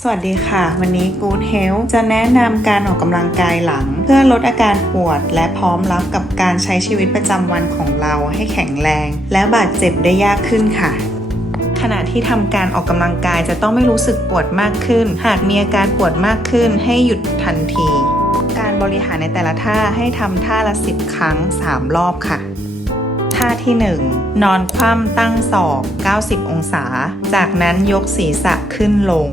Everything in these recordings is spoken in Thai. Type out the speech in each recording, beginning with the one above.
สวัสดีค่ะ วันนี้ Good Health จะแนะนำการออกกำลังกายหลัง เพื่อลดอาการปวด และพร้อมรับกับการใช้ชีวิตประจำวันของเราให้แข็งแรง และบาดเจ็บได้ยากขึ้นค่ะ ขณะที่ทำการออกกำลังกายจะต้องไม่รู้สึกปวดมากขึ้น หากมีอาการปวดมากขึ้นให้หยุดทันที การบริหารในแต่ละท่าให้ทำท่าละ 10 ครั้ง 3 รอบค่ะท่าที่ 1 นอนคว่ำตั้งศอก 90 องศา จากนั้นยกศีรษะขึ้นลง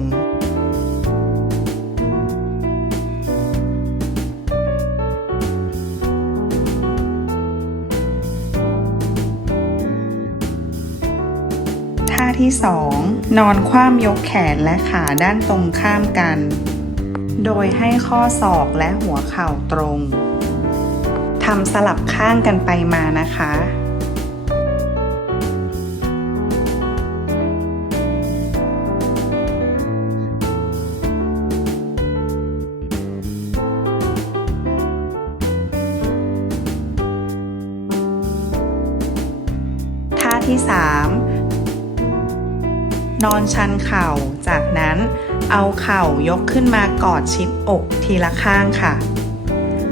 าที่ 2 นอนคว่ำยกแขนและขาด้านตรงข้ามกัน โดยให้ข้อศอกและหัวเข่าตรงทำสลับข้างกันไปมานะคะ ท่าที่ 3 นอนชันเข่า จากนั้นเอาเข่ายกขึ้นมากอดชิดอกทีละข้างค่ะ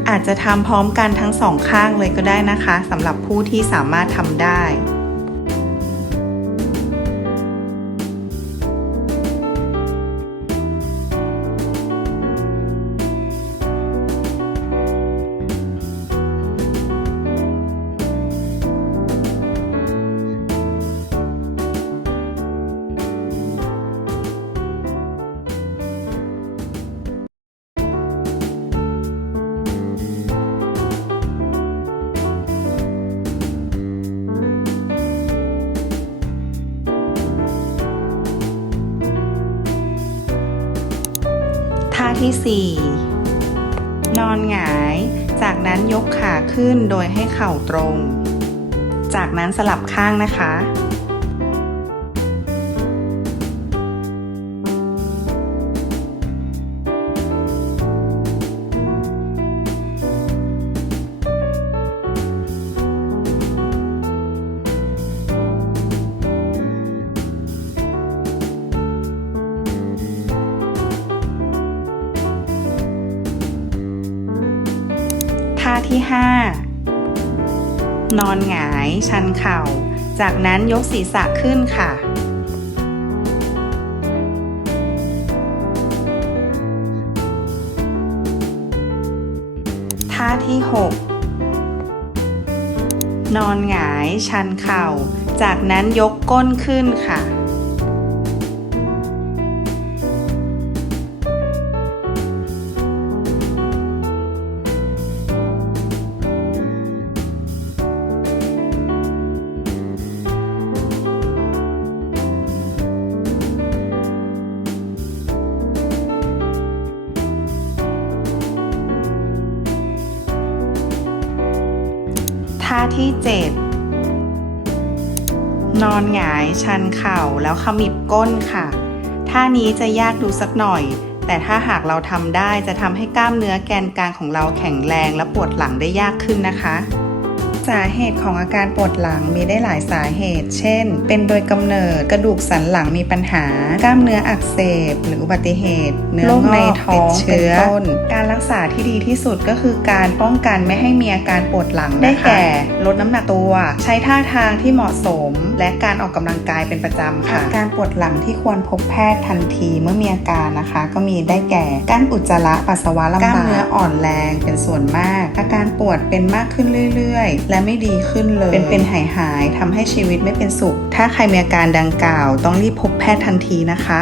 อาจจะทำพร้อมกันทั้งสองข้างเลยก็ได้นะคะสำหรับผู้ที่สามารถทำได้ ท่าที่ 4 นอนหงาย จากนั้นยกขาขึ้นโดยให้เข่าตรง จากนั้นสลับข้างนะคะ ท่าที่ 5 นอนหงายชันเข่า จากนั้นยกศีรษะขึ้นค่ะ ท่าที่ 6 นอนหงายชันเข่า จากนั้นยกก้นขึ้นค่ะ ท่าที่ 7 นอนหงายชันเข่าแล้วขมิบก้นค่ะ ท่านี้จะยากดูสักหน่อย แต่ถ้าหากเราทำได้จะทำให้กล้ามเนื้อแกนกลางของเราแข็งแรงและปวดหลังได้ยากขึ้นนะคะ สาเหตุของอาการปวดหลังมีได้หลายสาเหตุ เช่น เป็นโดยกำเนิดกระดูกสันหลังมีปัญหา กล้ามเนื้ออักเสบ หรืออุบัติเหตุ เนื้องอกในท้องเชื้อต้น การรักษาที่ดีที่สุดก็คือการป้องกันไม่ให้มีอาการปวดหลังได้แก่ ลดน้ำหนักตัว ใช้ท่าทางที่เหมาะสม และการออกกำลังกายเป็นประจำค่ะ การปวดหลังที่ควรพบแพทย์ทันทีเมื่อมีอาการนะคะ ก็มีได้แก่การอุจจาระปัสสาวะลำบากกล้ามเนื้ออ่อนแรงเป็นส่วนมาก อาการปวดเป็นมากขึ้นเรื่อยๆและไม่ดีขึ้นเลย เป็นเป็นหายหายทำให้ชีวิตไม่เป็นสุข ถ้าใครมีอาการดังกล่าว ต้องรีบพบแพทย์ทันทีนะคะ